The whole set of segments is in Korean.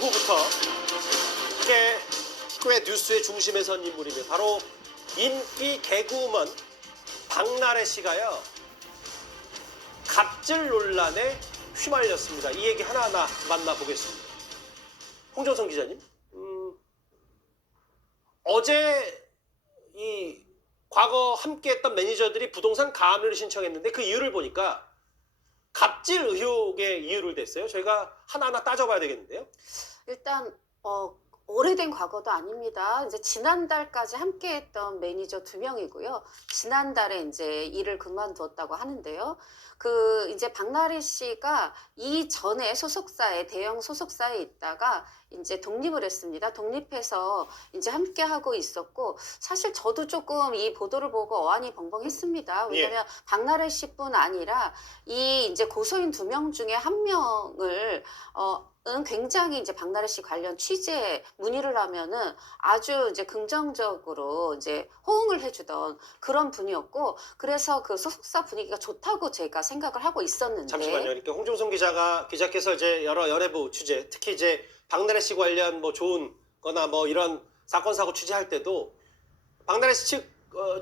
이후부터 꽤 뉴스의 중심에 선 인물입니다. 바로 인기 개그우먼 박나래 씨가요. 갑질 논란에 휘말렸습니다. 이 얘기 하나하나 만나보겠습니다. 홍정선 기자님, 어제 이 과거 함께했던 매니저들이 부동산 가압류를 신청했는데 그 이유를 보니까 갑질 의혹의 이유를 댔어요. 저희가 하나하나 따져봐야 되겠는데요. 일단 오래된 과거도 아닙니다. 이제 지난달까지 함께했던 매니저 2명이고요. 지난달에 이제 일을 그만두었다고 하는데요. 이제 박나래 씨가 이전에 소속사에, 대형 소속사에 있다가 이제 독립을 했습니다. 독립해서 이제 함께 하고 있었고, 사실 저도 조금 이 보도를 보고 어안이 벙벙했습니다. 왜냐면 박나래 씨뿐 아니라 이 이제 고소인 2명 중에 1명을 굉장히 이제 박나래 씨 관련 취재 문의를 하면은 아주 이제 긍정적으로 이제 호응을 해주던 그런 분이었고, 그래서 그 소속사 분위기가 좋다고 제가 생각을 하고 있었는데. 잠시만요. 그러니까 홍정선 기자께서 이제 여러 연예부 취재, 특히 이제 박나래 씨 관련 뭐 좋은 거나 뭐 이런 사건 사고 취재할 때도 박나래 씨 측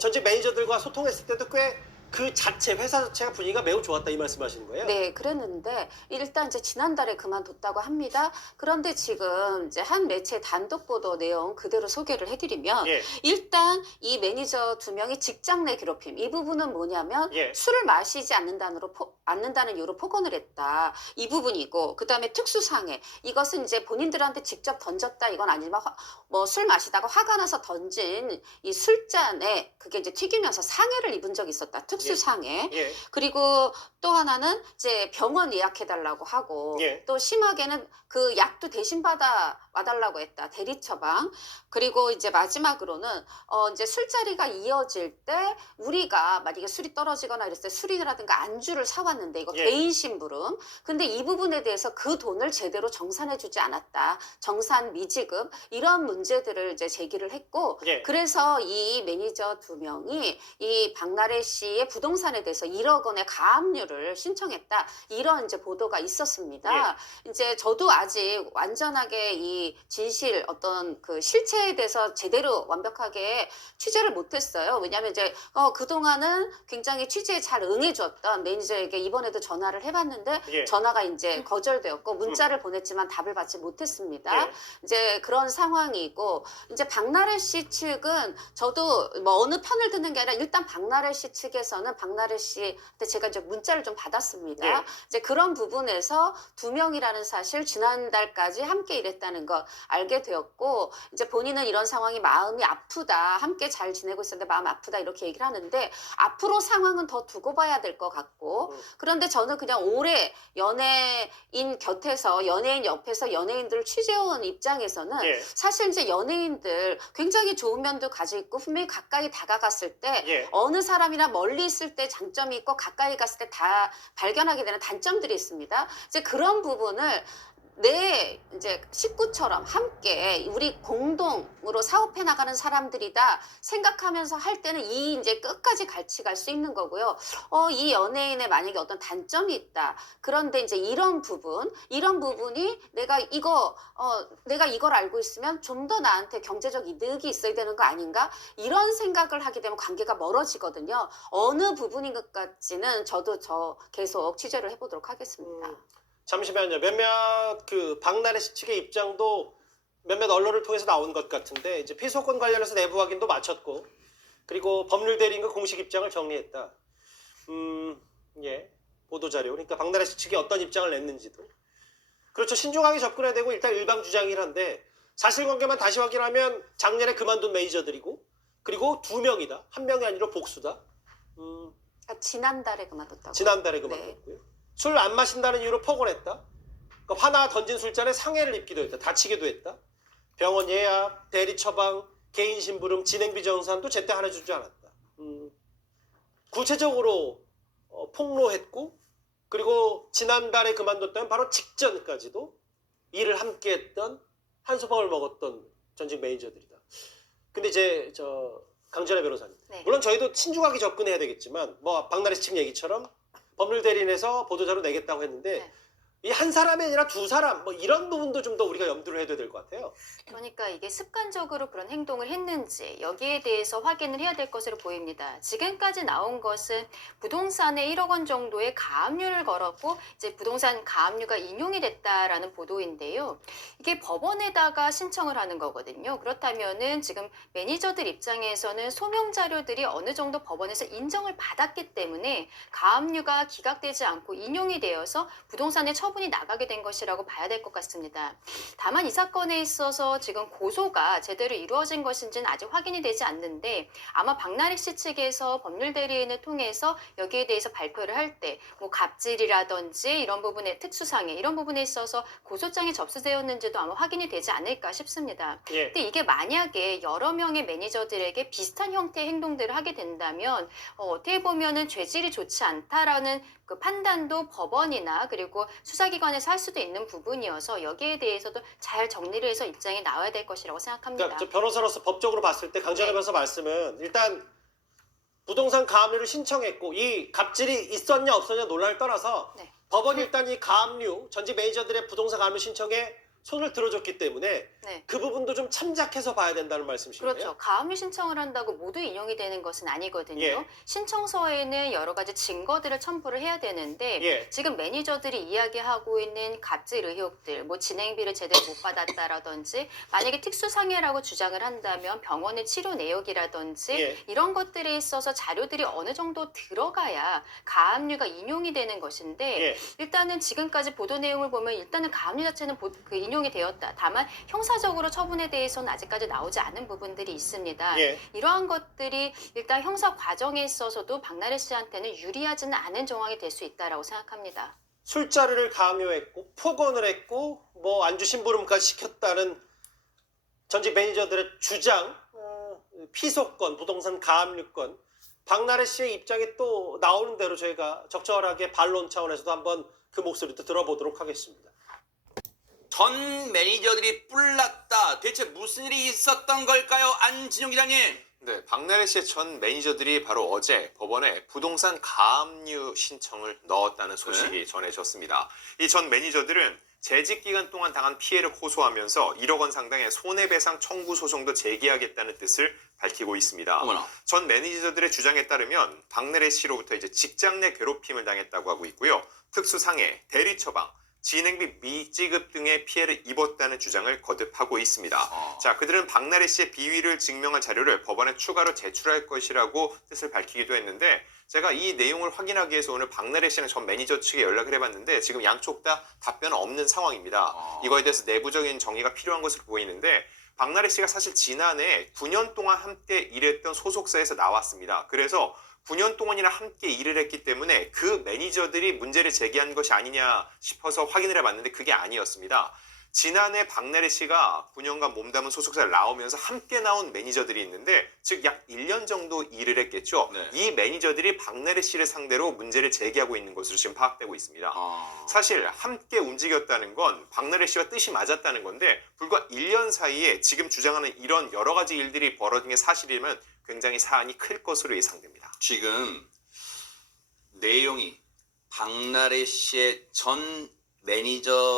전직 매니저들과 소통했을 때도 꽤 그 자체 회사 자체가 분위기가 매우 좋았다 이 말씀하시는 거예요? 네, 그랬는데 일단 이제 지난달에 그만뒀다고 합니다. 그런데 지금 이제 한 매체 단독 보도 내용 그대로 소개를 해드리면 일단 이 매니저 2명이 직장 내 괴롭힘, 이 부분은 뭐냐면 술을 마시지 않는다는 이유로 폭언을 했다, 이 부분이고, 그 다음에 특수상해, 이것은 이제 본인들한테 직접 던졌다 이건 아니지만 뭐 술 마시다가 화가 나서 던진 이 술잔에 그게 이제 튀기면서 상해를 입은 적이 있었다, 특수상해. 그리고 또 하나는 이제 병원 예약해달라고 하고, 또 심하게는 그 약도 대신 와달라고 했다, 대리 처방. 그리고 이제 마지막으로는 이제 술자리가 이어질 때 우리가 만약에 술이 떨어지거나 이랬을 때 술이라든가 안주를 사왔는데 이거 개인 심부름. 근데 이 부분에 대해서 그 돈을 제대로 정산해주지 않았다, 정산 미지급, 이런 문제들을 이제 제기를 했고, 그래서 이 매니저 2명이 이 박나래 씨의 부동산에 대해서 1억 원의 가압류를 신청했다, 이런 이제 보도가 있었습니다. 이제 저도 아직 완전하게 이 진실, 어떤 그 실체에 대해서 제대로 완벽하게 취재를 못했어요. 왜냐하면 이제 그동안은 굉장히 취재에 잘 응해줬던 매니저에게 이번에도 전화를 해봤는데 전화가 이제 거절되었고, 문자를 보냈지만 답을 받지 못했습니다. 이제 그런 상황이고, 이제 박나래 씨 측은 저도 뭐 어느 편을 듣는 게 아니라 일단 박나래 씨 측에서는 박나래 씨한테 제가 이제 문자를 좀 받았습니다. 이제 그런 부분에서 2명이라는 사실, 지난달까지 함께 일했다는 거 알게 되었고, 이제 본인은 이런 상황이 마음이 아프다, 함께 잘 지내고 있었는데 마음 아프다, 이렇게 얘기를 하는데 앞으로 상황은 더 두고 봐야 될 것 같고, 그런데 저는 그냥 오래 연예인 곁에서, 연예인 옆에서 연예인들을 취재해온 입장에서는 사실 이제 연예인들 굉장히 좋은 면도 가지고 있고, 분명히 가까이 다가갔을 때 어느 사람이나 멀리 있을 때 장점이 있고 가까이 갔을 때 다 발견하게 되는 단점들이 있습니다. 이제 그런 부분을 내 이제 식구처럼 함께 우리 공동으로 사업해 나가는 사람들이다 생각하면서 할 때는 이 이제 끝까지 같이 갈 수 있는 거고요. 이 연예인의 만약에 어떤 단점이 있다, 그런데 이제 이런 부분이 내가 이걸 알고 있으면 좀 더 나한테 경제적 이득이 있어야 되는 거 아닌가, 이런 생각을 하게 되면 관계가 멀어지거든요. 어느 부분인 것까지는 저도 계속 취재를 해보도록 하겠습니다. 잠시만요. 몇몇 그 박나래 씨 측의 입장도 몇몇 언론을 통해서 나온 것 같은데, 이제 피소권 관련해서 내부 확인도 마쳤고, 그리고 법률 대리인과 공식 입장을 정리했다. 보도자료. 그러니까 박나래 씨 측이 어떤 입장을 냈는지도. 그렇죠. 신중하게 접근해야 되고, 일단 일방 주장이긴 한데, 사실관계만 다시 확인하면 작년에 그만둔 매니저들이고, 그리고 2명이다. 1명이 아니라 복수다. 지난달에 그만뒀다고. 지난달에 그만뒀고요. 술 안 마신다는 이유로 폭언했다. 그러니까 화나 던진 술잔에 상해를 입기도 했다. 다치기도 했다. 병원 예약, 대리 처방, 개인 심부름, 진행비 정산도 제때 안 해주지 않았다. 구체적으로 폭로했고, 그리고 지난달에 그만뒀다면 바로 직전까지도 일을 함께했던, 한소방을 먹었던 전직 매니저들이다. 근데 이제 강전혜 변호사님, 물론 저희도 신중하게 접근해야 되겠지만, 뭐 박나래 씨 측 얘기처럼 법률 대리인에서 보도자료 내겠다고 했는데 이 한 사람이 아니라 두 사람 뭐 이런 부분도 좀 더 우리가 염두를 해둬야 될 것 같아요. 그러니까 이게 습관적으로 그런 행동을 했는지 여기에 대해서 확인을 해야 될 것으로 보입니다. 지금까지 나온 것은 부동산에 1억 원 정도의 가압류를 걸었고 이제 부동산 가압류가 인용이 됐다라는 보도인데요. 이게 법원에다가 신청을 하는 거거든요. 그렇다면은 지금 매니저들 입장에서는 소명 자료들이 어느 정도 법원에서 인정을 받았기 때문에 가압류가 기각되지 않고 인용이 되어서 부동산의 처분이 나가게 된 것이라고 봐야 될 것 같습니다. 다만 이 사건에 있어서 지금 고소가 제대로 이루어진 것인지는 아직 확인이 되지 않는데 아마 박나래 씨 측에서 법률 대리인을 통해서 여기에 대해서 발표를 할 때 뭐 갑질이라든지 이런 부분에 특수상해 이런 부분에 있어서 고소장이 접수되었는지도 아마 확인이 되지 않을까 싶습니다. 예. 근데 이게 만약에 여러 명의 매니저들에게 비슷한 형태의 행동들을 하게 된다면 어떻게 보면은 죄질이 좋지 않다라는 그 판단도 법원이나 그리고 수사기관에서 할 수도 있는 부분이어서 여기에 대해서도 잘 정리를 해서 입장이 나와야 될 것이라고 생각합니다. 그러니까 저 변호사로서 법적으로 봤을 때 강정혜 네. 변호사 말씀은 일단 부동산 가압류를 신청했고 이 갑질이 있었냐 없었냐 논란을 떠나서 네. 법원이 일단 이 가압류 전직 매니저들의 부동산 가압류 신청에 손을 들어줬기 때문에 네. 그 부분도 좀 참작해서 봐야 된다는 말씀이시네요. 그렇죠. 가압류 신청을 한다고 모두 인용이 되는 것은 아니거든요. 예. 신청서에는 여러 가지 증거들을 첨부를 해야 되는데 예. 지금 매니저들이 이야기하고 있는 갑질 의혹들, 뭐 진행비를 제대로 못 받았다라든지 만약에 특수상해라고 주장을 한다면 병원의 치료 내역이라든지 예. 이런 것들에 있어서 자료들이 어느 정도 들어가야 가압류가 인용이 되는 것인데 예. 일단은 지금까지 보도 내용을 보면 일단은 가압류 자체는 그 인용이 되었다. 다만 형사적으로 처분에 대해서는 아직까지 나오지 않은 부분들이 있습니다. 예. 이러한 것들이 일단 형사 과정에 있어서도 박나래 씨한테는 유리하지는 않은 정황이 될 수 있다라고 생각합니다. 술자리를 강요했고 폭언을 했고 뭐 안주 심부름까지 시켰다는 전직 매니저들의 주장, 피소권, 부동산 가압류권, 박나래 씨의 입장이 또 나오는 대로 저희가 적절하게 반론 차원에서도 한번 그 목소리도 들어보도록 하겠습니다. 전 매니저들이 뿔났다. 대체 무슨 일이 있었던 걸까요? 안진용 기자님. 네, 박나래 씨의 전 매니저들이 바로 어제 법원에 부동산 가압류 신청을 넣었다는 소식이 전해졌습니다. 이 전 매니저들은 재직 기간 동안 당한 피해를 호소하면서 1억 원 상당의 손해배상 청구 소송도 제기하겠다는 뜻을 밝히고 있습니다. 어머나. 전 매니저들의 주장에 따르면 박나래 씨로부터 이제 직장 내 괴롭힘을 당했다고 하고 있고요. 특수상해, 대리처방, 진행비 미지급 등의 피해를 입었다는 주장을 거듭하고 있습니다. 자, 그들은 박나래 씨의 비위를 증명한 자료를 법원에 추가로 제출할 것이라고 뜻을 밝히기도 했는데 제가 이 내용을 확인하기 위해서 오늘 박나래 씨는 전 매니저 측에 연락을 해봤는데 지금 양쪽 다 답변은 없는 상황입니다. 이거에 대해서 내부적인 정리가 필요한 것으로 보이는데 박나래 씨가 사실 지난해 9년 동안 함께 일했던 소속사에서 나왔습니다. 그래서 9년 동안이나 함께 일을 했기 때문에 그 매니저들이 문제를 제기한 것이 아니냐 싶어서 확인을 해봤는데 그게 아니었습니다. 지난해 박나래 씨가 9년간 몸담은 소속사를 나오면서 함께 나온 매니저들이 있는데 즉 약 1년 정도 일을 했겠죠. 네. 이 매니저들이 박나래 씨를 상대로 문제를 제기하고 있는 것으로 지금 파악되고 있습니다. 사실 함께 움직였다는 건 박나래 씨와 뜻이 맞았다는 건데 불과 1년 사이에 지금 주장하는 이런 여러 가지 일들이 벌어진 게 사실이면 굉장히 사안이 클 것으로 예상됩니다. 지금 내용이 박나래 씨의 전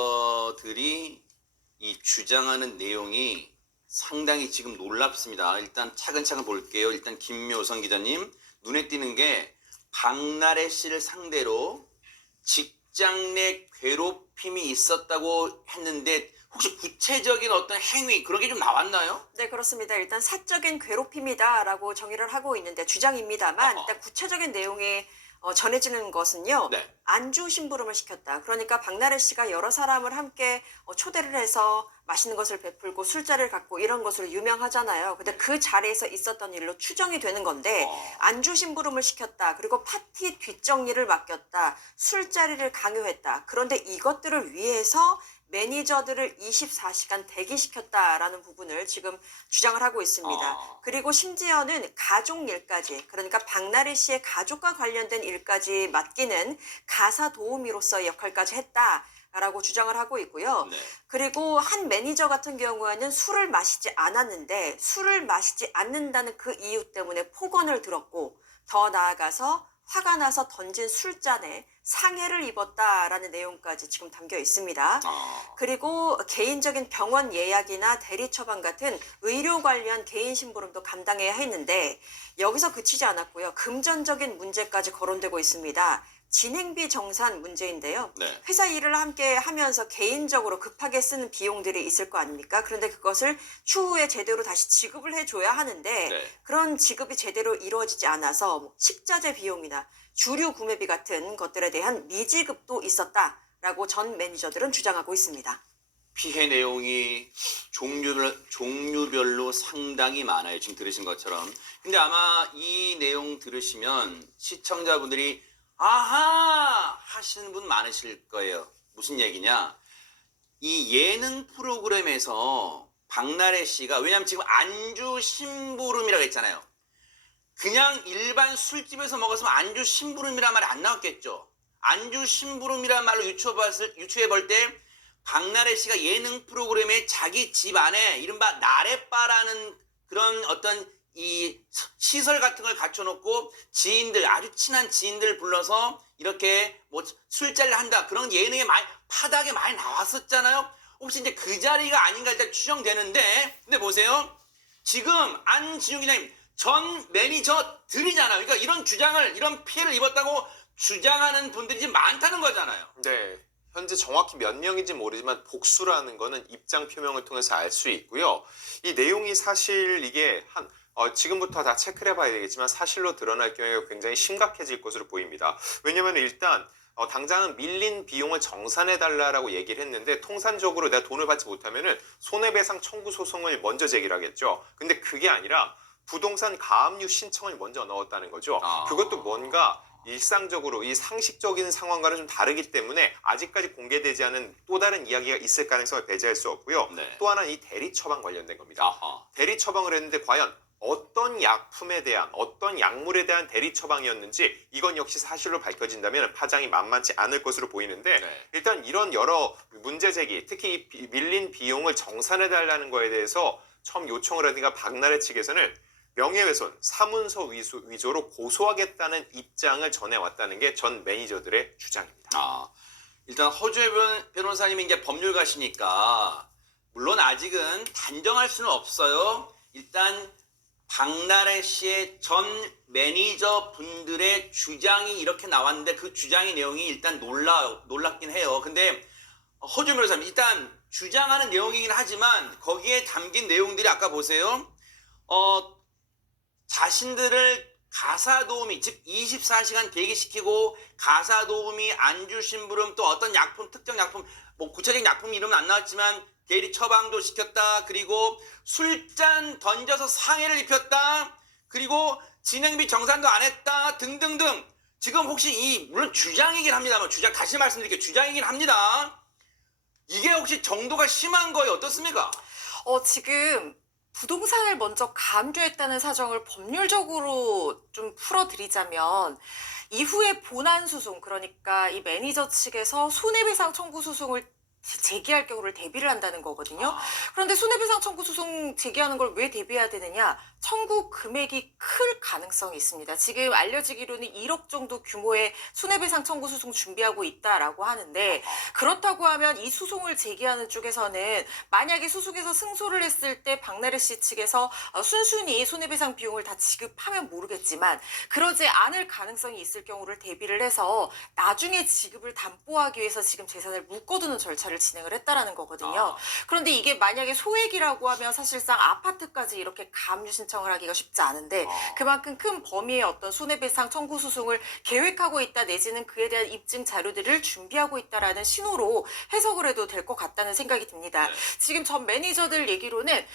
매니저들이 이 주장하는 내용이 상당히 지금 놀랍습니다. 일단 차근차근 볼게요. 일단 김묘선 기자님, 눈에 띄는 게 박나래 씨를 상대로 직장 내 괴롭힘이 있었다고 했는데 혹시 구체적인 어떤 행위 그런 게 좀 나왔나요? 네, 그렇습니다. 일단 사적인 괴롭힘이다라고 정의를 하고 있는데 주장입니다만 어허. 일단 구체적인 내용이 전해지는 것은요. 네. 안주 심부름을 시켰다. 그러니까 박나래 씨가 여러 사람을 함께 초대를 해서 맛있는 것을 베풀고 술자리를 갖고 이런 것으로 유명하잖아요. 근데 그 자리에서 있었던 일로 추정이 되는 건데 안주 심부름을 시켰다. 그리고 파티 뒷정리를 맡겼다. 술자리를 강요했다. 그런데 이것들을 위해서 매니저들을 24시간 대기시켰다라는 부분을 지금 주장을 하고 있습니다. 그리고 심지어는 가족 일까지, 그러니까 박나래 씨의 가족과 관련된 일까지 맡기는 가사 도우미로서의 역할까지 했다라고 주장을 하고 있고요. 네. 그리고 한 매니저 같은 경우에는 술을 마시지 않았는데 술을 마시지 않는다는 그 이유 때문에 폭언을 들었고 더 나아가서 화가 나서 던진 술잔에 상해를 입었다라는 내용까지 지금 담겨 있습니다. 아, 그리고 개인적인 병원 예약이나 대리 처방 같은 의료 관련 개인 심부름도 감당해야 했는데 여기서 그치지 않았고요. 금전적인 문제까지 거론되고 있습니다. 진행비 정산 문제인데요. 네. 회사 일을 함께 하면서 개인적으로 급하게 쓰는 비용들이 있을 거 아닙니까? 그런데 그것을 추후에 제대로 다시 지급을 해줘야 하는데 네. 그런 지급이 제대로 이루어지지 않아서 뭐 식자재 비용이나 주류 구매비 같은 것들에 대한 미지급도 있었다라고 전 매니저들은 주장하고 있습니다. 피해 내용이 종류별로 상당히 많아요. 지금 들으신 것처럼. 근데 아마 이 내용 들으시면 시청자분들이 아하 하시는 분 많으실 거예요. 무슨 얘기냐? 이 예능 프로그램에서 박나래 씨가, 왜냐면 지금 안주 심부름이라고 했잖아요. 그냥 일반 술집에서 먹었으면 안주 심부름이란 말이 안 나왔겠죠. 안주 심부름이란 말로 유추해 볼 때 박나래 씨가 예능 프로그램에 자기 집 안에 이른바 나래바라는 그런 어떤 이 시설 같은 걸 갖춰놓고 지인들, 아주 친한 지인들 불러서 이렇게 뭐 술자리를 한다, 그런 예능에 파닥에 많이 나왔었잖아요. 혹시 이제 그 자리가 아닌가 일단 추정되는데, 근데 보세요. 지금 안지용 기자님 전 매니저들이잖아요. 그러니까 이런 주장을, 이런 피해를 입었다고 주장하는 분들이 지금 많다는 거잖아요. 네. 현재 정확히 몇 명인지 모르지만 복수라는 거는 입장 표명을 통해서 알 수 있고요. 이 내용이 사실 이게 지금부터 다 체크를 해봐야 되겠지만 사실로 드러날 경우에 굉장히 심각해질 것으로 보입니다. 왜냐하면 일단 당장은 밀린 비용을 정산해달라고 얘기를 했는데 통산적으로 내가 돈을 받지 못하면은 손해배상 청구 소송을 먼저 제기를 하겠죠. 근데 그게 아니라 부동산 가압류 신청을 먼저 넣었다는 거죠. 그것도 뭔가 일상적으로 이 상식적인 상황과는 좀 다르기 때문에 아직까지 공개되지 않은 또 다른 이야기가 있을 가능성을 배제할 수 없고요. 네. 또 하나는 이 대리 처방 관련된 겁니다. 아하. 대리 처방을 했는데 과연 어떤 약품에 대한, 어떤 약물에 대한 대리 처방이었는지 이건 역시 사실로 밝혀진다면 파장이 만만치 않을 것으로 보이는데 네. 일단 이런 여러 문제 제기, 특히 이 밀린 비용을 정산해달라는 거에 대해서 처음 요청을 하니까 박나래 측에서는 명예훼손, 사문서 위조로 고소하겠다는 입장을 전해왔다는 게 전 매니저들의 주장입니다. 일단 허주혜 변호사님이 이제 법률가시니까 물론 아직은 단정할 수는 없어요. 일단 박나래 씨의 전 매니저 분들의 주장이 이렇게 나왔는데 그 주장의 내용이 일단 놀랍긴 해요. 근데 허주혜 변호사님 일단 주장하는 내용이긴 하지만 거기에 담긴 내용들이 아까 보세요. 자신들을 가사도우미, 즉 24시간 대기시키고 가사도우미, 안주심부름, 또 어떤 약품, 특정 약품, 뭐 구체적인 약품 이름은 안 나왔지만 대리 처방도 시켰다. 그리고 술잔 던져서 상해를 입혔다. 그리고 진행비 정산도 안 했다. 등등등. 지금 혹시 물론 주장이긴 합니다만, 다시 말씀드릴게요. 주장이긴 합니다. 이게 혹시 정도가 심한 거예요? 어떻습니까? 지금 부동산을 먼저 감주했다는 사정을 법률적으로 좀 풀어드리자면 이후에 본안소송, 그러니까 이 매니저 측에서 손해배상 청구 소송을 제기할 경우를 대비를 한다는 거거든요. 그런데 손해배상 청구 소송 제기하는 걸 왜 대비해야 되느냐? 청구 금액이 클 가능성이 있습니다. 지금 알려지기로는 1억 정도 규모의 손해배상 청구 소송 준비하고 있다라고 하는데, 그렇다고 하면 이 소송을 제기하는 쪽에서는 만약에 소송에서 승소를 했을 때 박나래 씨 측에서 순순히 손해배상 비용을 다 지급하면 모르겠지만 그러지 않을 가능성이 있을 경우를 대비를 해서 나중에 지급을 담보하기 위해서 지금 재산을 묶어두는 절차를 진행을 했다라는 거거든요. 그런데 이게 만약에 소액이라고 하면 사실상 아파트까지 이렇게 가압류 신청을 하기가 쉽지 않은데 그만큼 큰 범위의 어떤 손해배상 청구 소송을 계획하고 있다, 내지는 그에 대한 입증 자료들을 준비하고 있다라는 신호로 해석을 해도 될 것 같다는 생각이 듭니다. 네. 지금 전 매니저들 얘기로는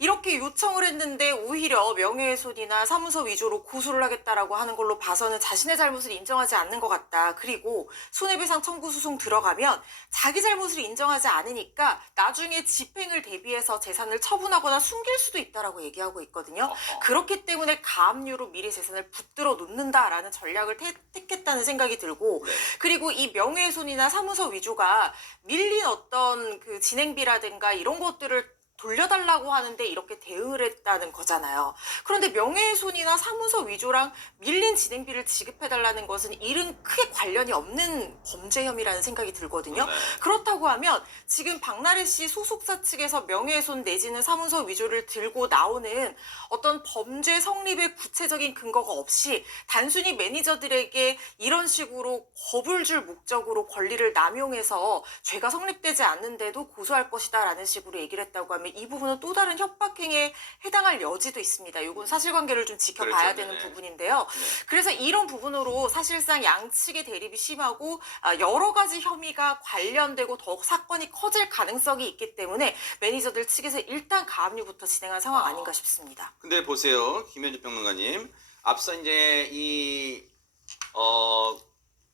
이렇게 요청을 했는데 오히려 명예훼손이나 사문서 위조로 고소를 하겠다라고 하는 걸로 봐서는 자신의 잘못을 인정하지 않는 것 같다. 그리고 손해배상 청구 소송 들어가면 자기 잘못을 인정하지 않으니까 나중에 집행을 대비해서 재산을 처분하거나 숨길 수도 있다라고 얘기하고 있거든요. 그렇기 때문에 가압류로 미래 재산을 붙들어 놓는다라는 전략을 택했다는 생각이 들고, 그리고 이 명예훼손이나 사문서 위조가 밀린 어떤 그 진행비라든가 이런 것들을 돌려달라고 하는데 이렇게 대응을 했다는 거잖아요. 그런데 명예훼손이나 사문서 위조랑 밀린 진행비를 지급해달라는 것은 이는 크게 관련이 없는 범죄 혐의라는 생각이 들거든요. 네. 그렇다고 하면 지금 박나래 씨 소속사 측에서 명예훼손 내지는 사문서 위조를 들고 나오는 어떤 범죄 성립의 구체적인 근거가 없이 단순히 매니저들에게 이런 식으로 겁을 줄 목적으로 권리를 남용해서 죄가 성립되지 않는데도 고소할 것이다라는 식으로 얘기를 했다고 하면 이 부분은 또 다른 협박행위에 해당할 여지도 있습니다. 이건 사실관계를 좀 지켜봐야 그렇죠. 되는 네네. 부분인데요. 네. 그래서 이런 부분으로 사실상 양측의 대립이 심하고 여러 가지 혐의가 관련되고 더욱 사건이 커질 가능성이 있기 때문에 매니저들 측에서 일단 가압류부터 진행한 상황 아닌가 싶습니다. 근데 보세요, 김현주 평론가님. 앞서 이제 이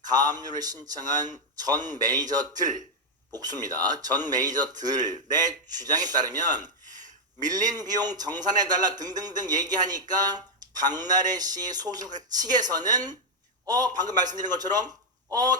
가압류를 신청한 전 매니저들 복수입니다. 전 매니저들의 주장에 따르면 밀린 비용 정산해달라 등등등 얘기하니까 박나래 씨 소속 측에서는 방금 말씀드린 것처럼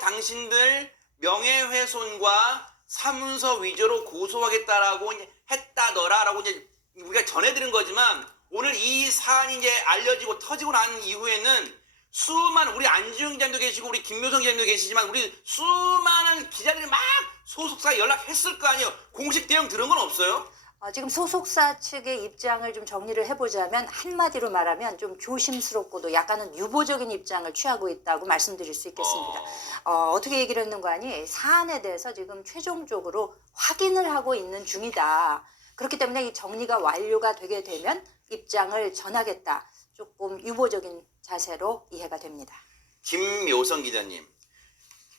당신들 명예훼손과 사문서 위조로 고소하겠다라고 했다더라라고 이제 우리가 전해드린 거지만 오늘 이 사안이 이제 알려지고 터지고 난 이후에는 수많은 우리 안지용 기자님도 계시고 우리 김묘성 기자님도 계시지만 우리 수많은 기자들이 막 소속사 연락했을 거 아니에요. 공식 대응 들은 건 없어요? 지금 소속사 측의 입장을 좀 정리를 해보자면 한마디로 말하면 좀 조심스럽고도 약간은 유보적인 입장을 취하고 있다고 말씀드릴 수 있겠습니다. 어떻게 얘기를 했는가 하니 사안에 대해서 지금 최종적으로 확인을 하고 있는 중이다. 그렇기 때문에 이 정리가 완료가 되게 되면 입장을 전하겠다. 조금 유보적인 자세로 이해가 됩니다. 김묘성 기자님,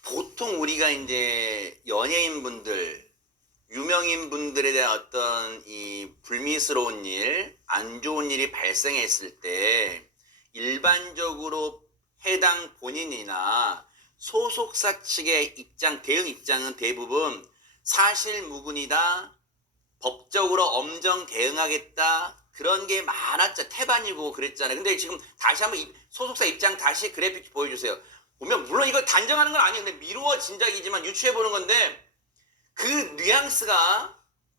보통 우리가 이제 연예인분들, 유명인분들에 대한 어떤 이 불미스러운 일, 안 좋은 일이 발생했을 때 일반적으로 해당 본인이나 소속사 측의 대응 입장은 대부분 사실무근이다, 법적으로 엄정 대응하겠다, 그런 게 많았죠. 태반이고 그랬잖아요. 근데 지금 다시 한번 소속사 입장 다시 그래픽 보여주세요. 보면 물론 이거 단정하는 건 아니에요. 근데 미루어 진작이지만 유추해보는 건데 그 뉘앙스가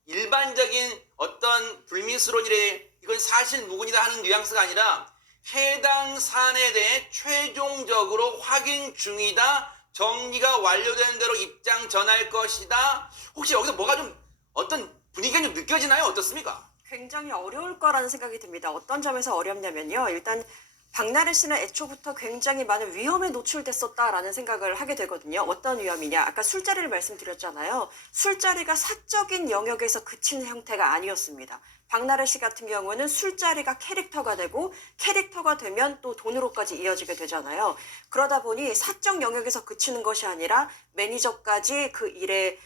일반적인 어떤 불미스러운 일에 이건 사실무근이다 하는 뉘앙스가 아니라 해당 사안에 대해 최종적으로 확인 중이다. 정리가 완료되는 대로 입장 전할 것이다. 혹시 여기서 뭐가 좀 어떤 분위기가 좀 느껴지나요? 어떻습니까? 굉장히 어려울 거라는 생각이 듭니다. 어떤 점에서 어렵냐면요. 일단 박나래 씨는 애초부터 굉장히 많은 위험에 노출됐었다라는 생각을 하게 되거든요. 어떤 위험이냐? 아까 술자리를 말씀드렸잖아요. 술자리가 사적인 영역에서 그치는 형태가 아니었습니다. 박나래 씨 같은 경우는 술자리가 캐릭터가 되고 캐릭터가 되면 또 돈으로까지 이어지게 되잖아요. 그러다 보니 사적 영역에서 그치는 것이 아니라 매니저까지 그 일에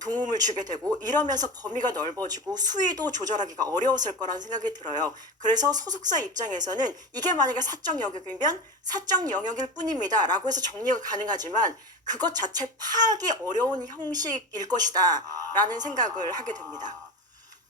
도움을 주게 되고 이러면서 범위가 넓어지고 수위도 조절하기가 어려웠을 거라는 생각이 들어요. 그래서 소속사 입장에서는 이게 만약에 사적 영역이면 사적 영역일 뿐입니다 라고 해서 정리가 가능하지만 그것 자체 파악이 어려운 형식일 것이다 라는 생각을 하게 됩니다.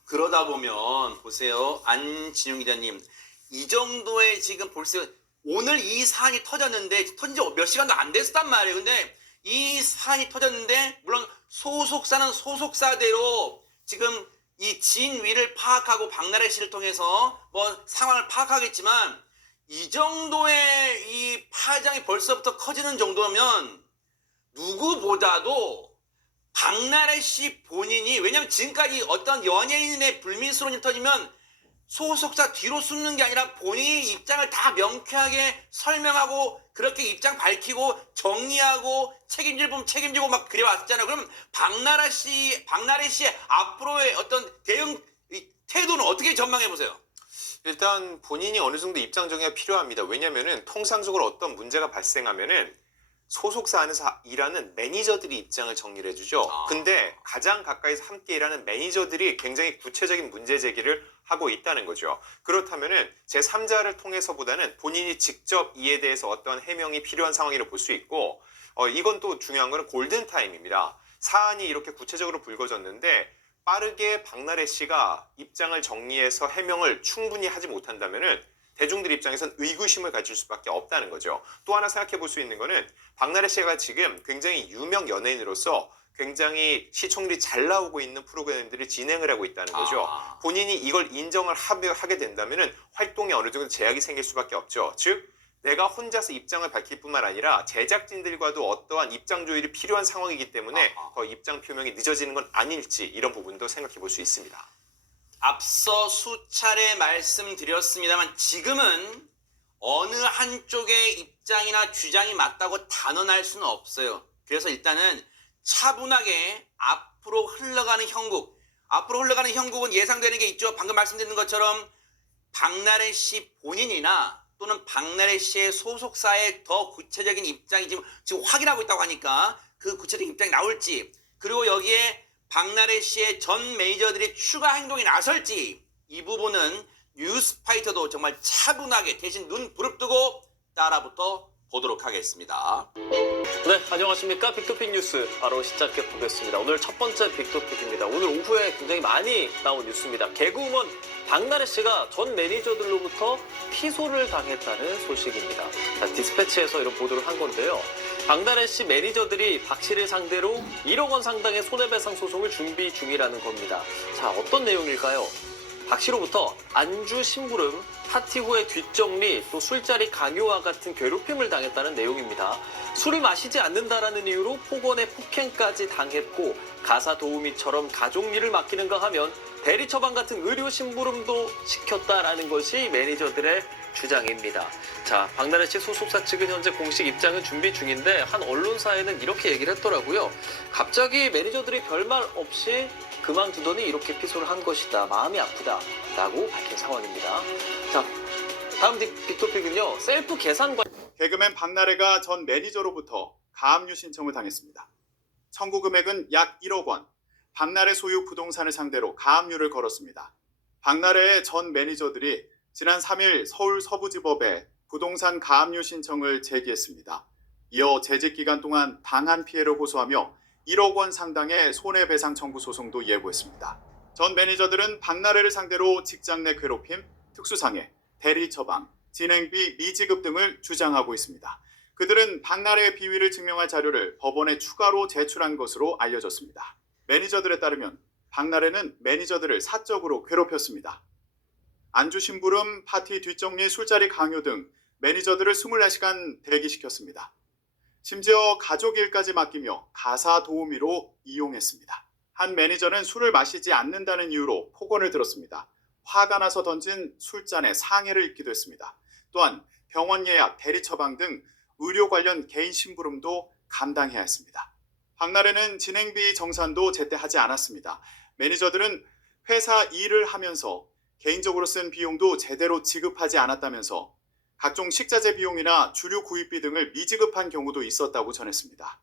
그러다 보면 보세요. 안진용 기자님, 이 정도의 지금 벌써 오늘 이 사안이 터졌는데 터진 지 몇 시간도 안 됐단 말이에요. 근데 이 사안이 터졌는데 물론 소속사는 소속사대로 지금 이 진위를 파악하고 박나래 씨를 통해서 상황을 파악하겠지만 이 정도의 이 파장이 벌써부터 커지는 정도면 누구보다도 박나래 씨 본인이, 왜냐면 지금까지 어떤 연예인의 불미스러운 일이 터지면 소속사 뒤로 숨는 게 아니라 본인이 입장을 다 명쾌하게 설명하고 그렇게 입장 밝히고 정리하고 책임질 부분 책임지고 막 그래 왔잖아요. 그럼 박나래 씨의 앞으로의 어떤 대응 태도는 어떻게 전망해 보세요? 일단 본인이 어느 정도 입장 정리가 필요합니다. 왜냐면은 통상적으로 어떤 문제가 발생하면은 소속사 안에서 일하는 매니저들이 입장을 정리를 해주죠. 근데 가장 가까이서 함께 일하는 매니저들이 굉장히 구체적인 문제 제기를 하고 있다는 거죠. 그렇다면은 제3자를 통해서보다는 본인이 직접 이에 대해서 어떤 해명이 필요한 상황이라고 볼 수 있고, 이건 또 중요한 거는 골든타임입니다. 사안이 이렇게 구체적으로 불거졌는데 빠르게 박나래 씨가 입장을 정리해서 해명을 충분히 하지 못한다면은 대중들 입장에선 의구심을 가질 수밖에 없다는 거죠. 또 하나 생각해 볼 수 있는 거는 박나래 씨가 지금 굉장히 유명 연예인으로서 굉장히 시청률이 잘 나오고 있는 프로그램들을 진행을 하고 있다는 거죠. 본인이 이걸 인정을 하게 된다면은 활동에 어느 정도 제약이 생길 수밖에 없죠. 즉 내가 혼자서 입장을 밝힐 뿐만 아니라 제작진들과도 어떠한 입장 조율이 필요한 상황이기 때문에 더 입장 표명이 늦어지는 건 아닐지 이런 부분도 생각해 볼 수 있습니다. 앞서 수차례 말씀드렸습니다만 지금은 어느 한쪽의 입장이나 주장이 맞다고 단언할 수는 없어요. 그래서 일단은 차분하게 앞으로 흘러가는 형국은 예상되는 게 있죠. 방금 말씀드린 것처럼 박나래 씨 본인이나 또는 박나래 씨의 소속사의 더 구체적인 입장이 지금 확인하고 있다고 하니까 그 구체적인 입장이 나올지, 그리고 여기에 박나래 씨의 전 매니저들이 추가 행동이 나설지, 이 부분은 뉴스파이터도 정말 차분하게 대신 눈 부릅뜨고 따라붙어 보도록 하겠습니다. 네, 안녕하십니까. 빅토픽 뉴스 바로 시작해 보겠습니다. 오늘 첫 번째 빅토픽입니다. 오늘 오후에 굉장히 많이 나온 뉴스입니다. 개그우먼 박나래 씨가 전 매니저들로부터 피소를 당했다는 소식입니다. 자, 디스패치에서 이런 보도를 한 건데요. 박나래 씨 매니저들이 박 씨를 상대로 1억 원 상당의 손해배상 소송을 준비 중이라는 겁니다. 자, 어떤 내용일까요? 박 씨로부터 안주 심부름, 파티 후의 뒷정리, 또 술자리 강요와 같은 괴롭힘을 당했다는 내용입니다. 술을 마시지 않는다라는 이유로 폭언에 폭행까지 당했고, 가사 도우미처럼 가족 일을 맡기는가 하면 대리 처방 같은 의료 심부름도 시켰다라는 것이 매니저들의 주장입니다. 자, 박나래 씨 소속사 측은 현재 공식 입장은 준비 중인데 한 언론사에는 이렇게 얘기를 했더라고요. 갑자기 매니저들이 별말 없이 그만두더니 이렇게 피소를 한 것이다. 마음이 아프다. 라고 밝힌 상황입니다. 자, 다음 빅토픽은요. 셀프 계산관. 개그맨 박나래가 전 매니저로부터 가압류 신청을 당했습니다. 청구 금액은 약 1억 원. 박나래 소유 부동산을 상대로 가압류를 걸었습니다. 박나래의 전 매니저들이 지난 3일 서울 서부지법에 부동산 가압류 신청을 제기했습니다. 이어 재직 기간 동안 당한 피해를 호소하며 1억 원 상당의 손해배상 청구 소송도 예고했습니다. 전 매니저들은 박나래를 상대로 직장 내 괴롭힘, 특수상해, 대리 처방, 진행비 미지급 등을 주장하고 있습니다. 그들은 박나래의 비위를 증명할 자료를 법원에 추가로 제출한 것으로 알려졌습니다. 매니저들에 따르면 박나래는 매니저들을 사적으로 괴롭혔습니다. 안주 심부름, 파티 뒷정리, 술자리 강요 등 매니저들을 24시간 대기시켰습니다. 심지어 가족 일까지 맡기며 가사 도우미로 이용했습니다. 한 매니저는 술을 마시지 않는다는 이유로 폭언을 들었습니다. 화가 나서 던진 술잔에 상해를 입기도 했습니다. 또한 병원 예약, 대리 처방 등 의료 관련 개인 심부름도 감당해야 했습니다. 박나래는 진행비 정산도 제때 하지 않았습니다. 매니저들은 회사 일을 하면서 개인적으로 쓴 비용도 제대로 지급하지 않았다면서 각종 식자재 비용이나 주류 구입비 등을 미지급한 경우도 있었다고 전했습니다.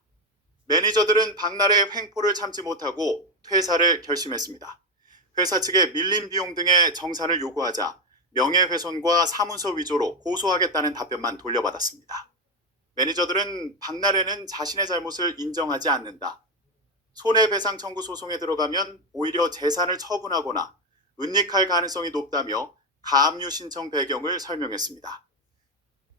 매니저들은 박나래의 횡포를 참지 못하고 퇴사를 결심했습니다. 회사 측에 밀린 비용 등의 정산을 요구하자 명예훼손과 사문서 위조로 고소하겠다는 답변만 돌려받았습니다. 매니저들은 박나래는 자신의 잘못을 인정하지 않는다. 손해배상 청구 소송에 들어가면 오히려 재산을 처분하거나 은닉할 가능성이 높다며 가압류 신청 배경을 설명했습니다.